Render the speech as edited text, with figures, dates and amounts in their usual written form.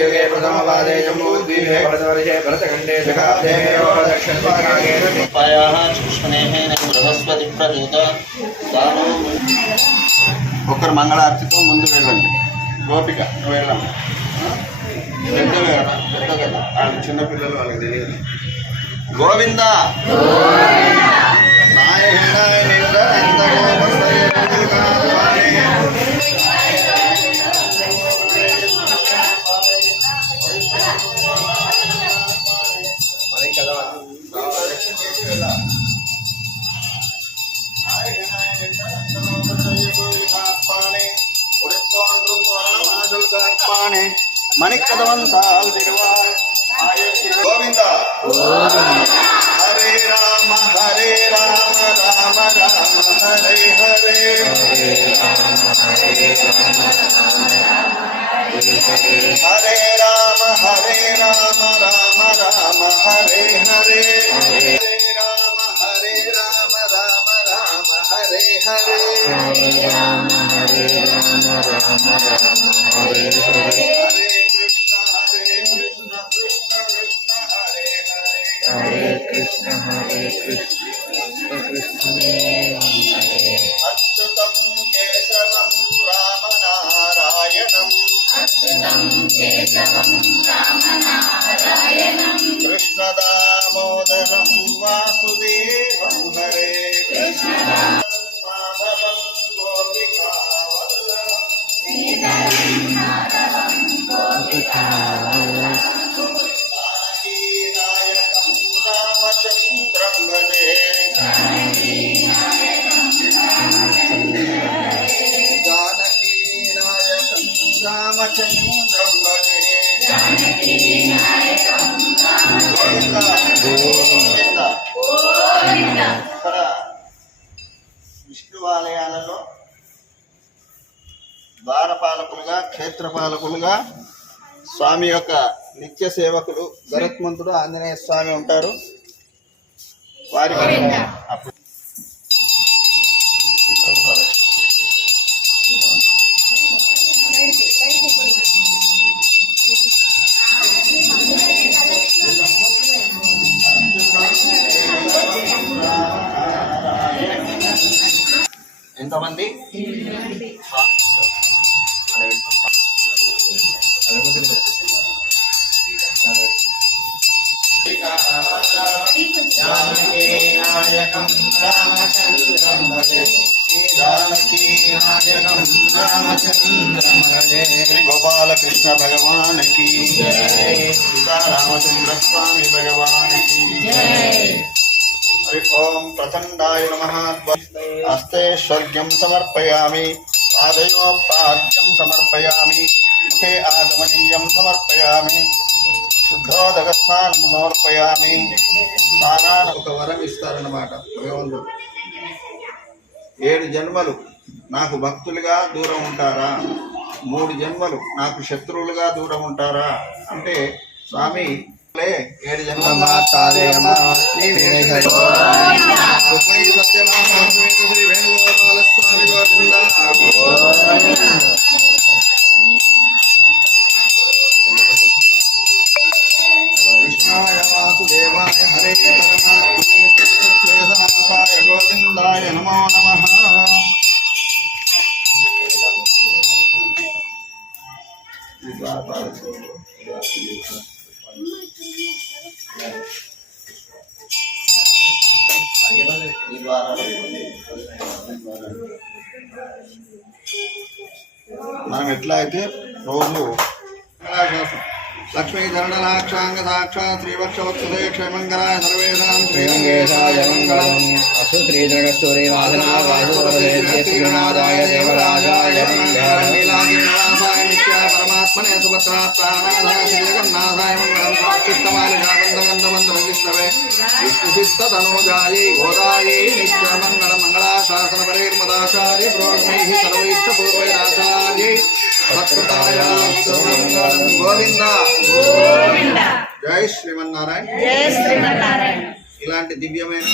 युगे प्रथमपादे जम्बूद्वीपे भरतवर्षे भरतखण्डे सखाब्दे दक्षिणभागे बृहस्पति प्रजूत दानो ఒకరు మంగళార్తితో ముందు వెళ్ళండి. గోపిక నువ్వు వెళ్ళాము పెద్ద కదా వాళ్ళు చిన్నపిల్లలు వాళ్ళకి తెలియదు. గోవింద மணிக்கதவந்தால் திருவாய் Govinda Hare Rama Rama Rama Hare Hare Hare Rama Rama Rama Hare Hare Hare Rama Rama Rama Hare Hare Rama Rama Hare Hare Hare Krishna Krishna Hare Achyutam Kesavam Ramanarayanam Krishna Damodaram Vasudevam Hare Madhavam Gopika Vallabham रामचंद्रं भजे जानकी नायकं रामचंद्रं भजे ఇక్కడ విష్ణు ఆలయాలలో ద్వారపాలకులుగా క్షేత్రపాలకులుగా స్వామి యొక్క నిత్య సేవకులు గరుత్మంతుడు ఆంజనేయ స్వామి ఉంటారు. వారి ఎంతమంది जानकी नायकं रामचंद्रं भजे जानकी नायकं रामचंद्रं भजे गोपाल कृष्ण भगवान की जय सीता रामचंद्र स्वामी भगवान की जय हरि ओम प्रचंडाय नमः हस्ते स्वर्ग्यं समर्पयामि पादयो पाद्यं समर्पयामि मुखे आगमनीयं समर्पयामि శుద్ధోదక స్నానం సమర్పయామి. స్నానాన్ని ఒక వరం ఇస్తారన్నమాట భగవంతుడు. 7 జన్మలు నాకు భక్తులుగా దూరం ఉంటారా, 3 జన్మలు నాకు శత్రువులుగా దూరం ఉంటారా అంటే స్వామి 7 జన్మలు శ్రీ వేణుగోపాల స్వామి గోవిందా. कृष्णाय वासुदेवाय हरे परमात्मने प्रेमक्लेशनाशाय गोविन्दाय नमो नमः. మనం ఎట్లా అయితే రోజు लक्ष्मी चरणलाक्षांग साक्षात् श्रीवक्षवत्सुदे क्षयमंगलाय सर्वेषां श्रीरंगेशाय मंगलम् अस्तु श्री जगत्सूर्य वादना वासुदेवाय देवराजाय मंगलम्. సర్వత్ర ప్రాణనాథాయ మంగళం చిత్తమాలికాబంధమందమంత్రజిష్టవే విష్ణుసిద్ధతనోజాయై గోదాయై నిత్యమంగళ మంగళాశాసన పరిర్మదాచార్య ప్రోష్మైః సర్వైశ్చ పూర్వైరాచార్యై సత్కృతాయాస్తు మంగళం గోవింద జై శ్రీమన్నారాయణ. ఇలాంటి దివ్యమైన